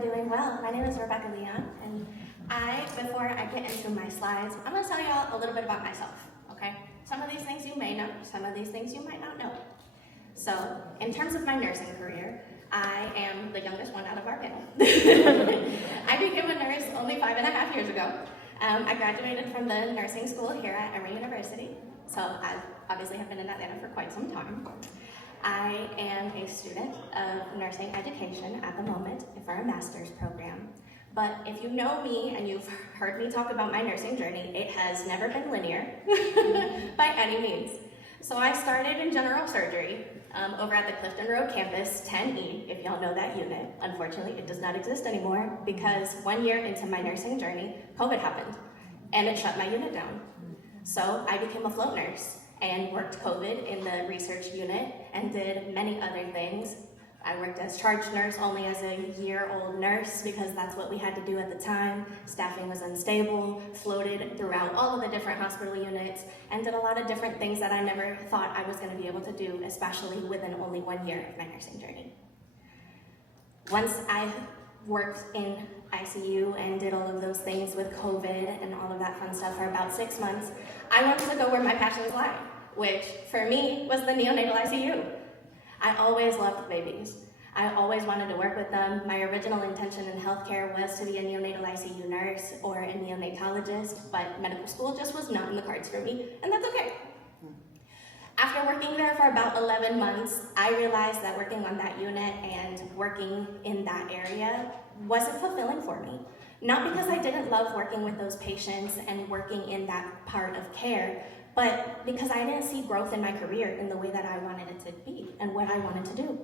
doing well. My name is Rebecca Leon, and before I get into my slides, I'm going to tell y'all a little bit about myself, okay? Some of these things you may know, some of these things you might not know. So, in terms of my nursing career, I am the youngest one out of our panel. I became a nurse only 5.5 years ago. I graduated from the nursing school here at Emory University, so I obviously have been in Atlanta for quite some time. I am a student of nursing education at the moment for a master's program. But if you know me and you've heard me talk about my nursing journey, it has never been linear by any means. So I started in general surgery over at the Clifton Road campus, 10E, if y'all know that unit. Unfortunately, it does not exist anymore because 1 year into my nursing journey, COVID happened and it shut my unit down. So I became a float nurse and worked COVID in the research unit and did many other things. I worked as charge nurse only as a year-old nurse because that's what we had to do at the time. Staffing was unstable, floated throughout all of the different hospital units, and did a lot of different things that I never thought I was going to be able to do, especially within only 1 year of my nursing journey. Once I worked in ICU and did all of those things with COVID and all of that fun stuff for about 6 months, I wanted to go where my passions lie, which for me was the neonatal ICU. I always loved babies. I always wanted to work with them. My original intention in healthcare was to be a neonatal ICU nurse or a neonatologist, but medical school just was not in the cards for me, and that's okay. After working there for about 11 months, I realized that working on that unit and working in that area wasn't fulfilling for me. Not because I didn't love working with those patients and working in that part of care, but because I didn't see growth in my career in the way that I wanted it to be and what I wanted to do.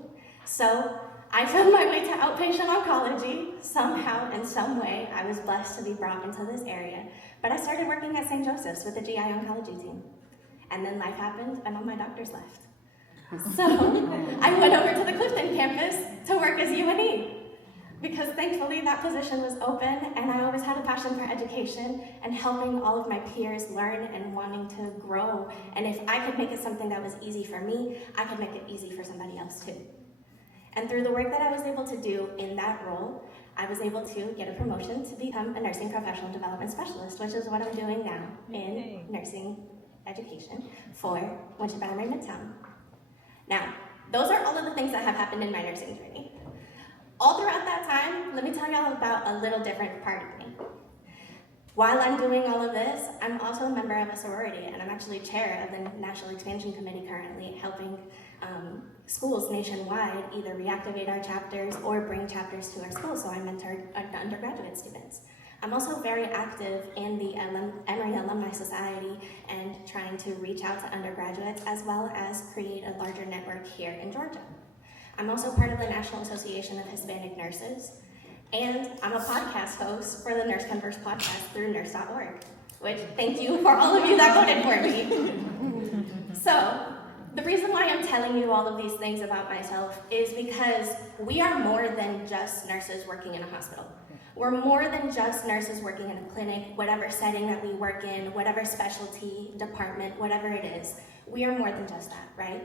So I found my way to outpatient oncology. Somehow, in some way, I was blessed to be brought into this area. But I started working at St. Joseph's with the GI oncology team. And then life happened and all my doctors left. So I went over to the Clifton campus to work as UNE. Because thankfully that position was open and I always had a passion for education and helping all of my peers learn and wanting to grow. And if I could make it something that was easy for me, I could make it easy for somebody else too. And through the work that I was able to do in that role, I was able to get a promotion to become a nursing professional development specialist, which is what I'm doing now in nursing education for Winship Emory Midtown. Now, those are all of the things that have happened in my nursing journey. All throughout that time, let me tell y'all about a little different part of me. While I'm doing all of this, I'm also a member of a sorority, and I'm actually chair of the National Expansion Committee currently, helping schools nationwide either reactivate our chapters or bring chapters to our schools, so I mentor undergraduate students. I'm also very active in the Emory Alumni Society and trying to reach out to undergraduates as well as create a larger network here in Georgia. I'm also part of the National Association of Hispanic Nurses, and I'm a podcast host for the Nurse Converse podcast through nurse.org, which thank you for all of you that voted for me. So, the reason why I'm telling you all of these things about myself is because we are more than just nurses working in a hospital. We're more than just nurses working in a clinic, whatever setting that we work in, whatever specialty, department, whatever it is. We are more than just that, right?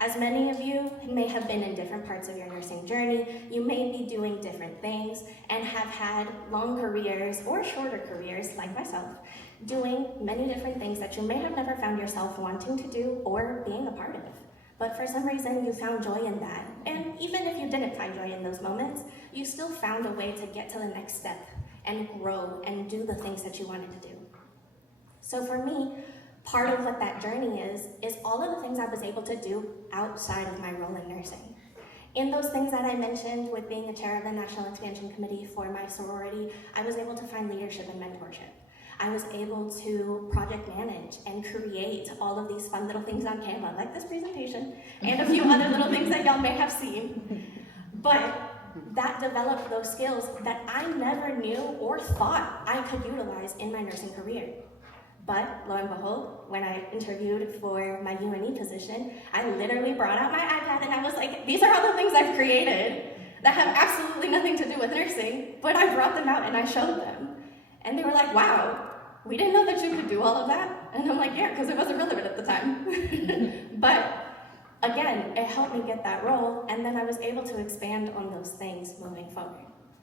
As many of you may have been in different parts of your nursing journey, you may be doing different things and have had long careers or shorter careers, like myself, doing many different things that you may have never found yourself wanting to do or being a part of. But for some reason, you found joy in that. And even if you didn't find joy in those moments, you still found a way to get to the next step and grow and do the things that you wanted to do. So for me, part of what that journey is all of the things I was able to do outside of my role in nursing. In those things that I mentioned with being a chair of the National Expansion Committee for my sorority, I was able to find leadership and mentorship. I was able to project manage and create all of these fun little things on Canva, like this presentation, and a few other little things that y'all may have seen. But that developed those skills that I never knew or thought I could utilize in my nursing career. But lo and behold, when I interviewed for my UNE position, I literally brought out my iPad and I was like, these are all the things I've created that have absolutely nothing to do with nursing, but I brought them out and I showed them. And they were like, wow, we didn't know that you could do all of that. And I'm like, yeah, because it wasn't relevant at the time. But again, it helped me get that role, and then I was able to expand on those things moving forward.